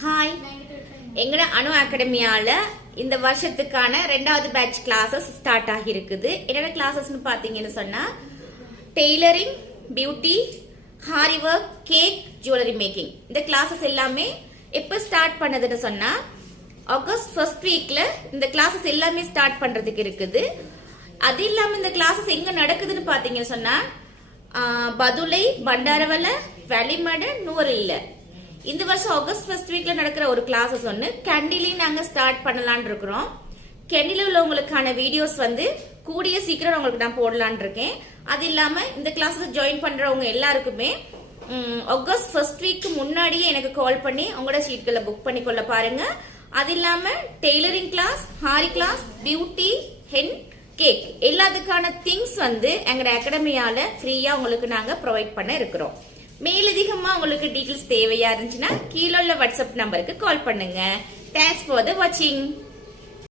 Hi, எங்கட அணு அகாடமியால இந்த வருஷத்துக்கான 2வது பேட்ச் கிளாஸஸ் ஸ்டார்ட் ஆகி இருக்குது. என்னோட கிளாஸஸ்னு பாத்தீங்கன்னு சொன்னா tailoring, beauty, Harry work, cake, jewellery making. இந்த கிளாஸஸ் எல்லாமே எப்ப ஸ்டார்ட் பண்ணதுன்னு சொன்னா ஆகஸ்ட் ஃபர்ஸ்ட் வீக்ல இந்த கிளாஸஸ் எல்லாமே ஸ்டார்ட் பண்றதுக்கு இருக்குது. அது இல்லாம இந்த கிளாஸஸ் எங்க நடக்குதுன்னு பாத்தீங்கன்னு சொன்னா பதுளை, பண்டாரவளை, வெளிமடு, நூரில்ல. இந்த வருஷம் ஆகஸ்ட் ஃபர்ஸ்ட் வீக்ல நடக்கிற ஒரு கிளாஸஸ் ஒன்று கேண்டிலையும் நாங்க ஸ்டார்ட் பண்ணலான் இருக்கிறோம். கேண்டில உள்ளவங்களுக்கான வீடியோஸ் கூடிய சீக்கிரம் உங்களுக்கு நான் போடலான் இருக்கேன். அது இல்லாம இந்த கிளாஸஸ் ஜாயின் பண்றவங்க எல்லாருக்குமே ஆகஸ்ட் ஃபர்ஸ்ட் வீக்கு முன்னாடியே எனக்கு கால் பண்ணி உங்களோட சீட்களை புக் பண்ணி கொள்ள பாருங்க. அது இல்லாம டெய்லரிங் கிளாஸ், ஹாரி கிளாஸ், பியூட்டி, ஹென், கேக் எல்லாத்துக்கான திங்ஸ் எங்க அகாடமியால ஃப்ரீயா உங்களுக்கு நாங்க ப்ரொவைட் பண்ண இருக்கிறோம். மேலதிகமா உங்களுக்கு டீடைல்ஸ் தேவையா இருந்துச்சுன்னா கீழே உள்ள வாட்ஸ்அப் நம்பருக்கு கால் பண்ணுங்க. தேங்க்ஸ் ஃபார் த வாட்சிங்.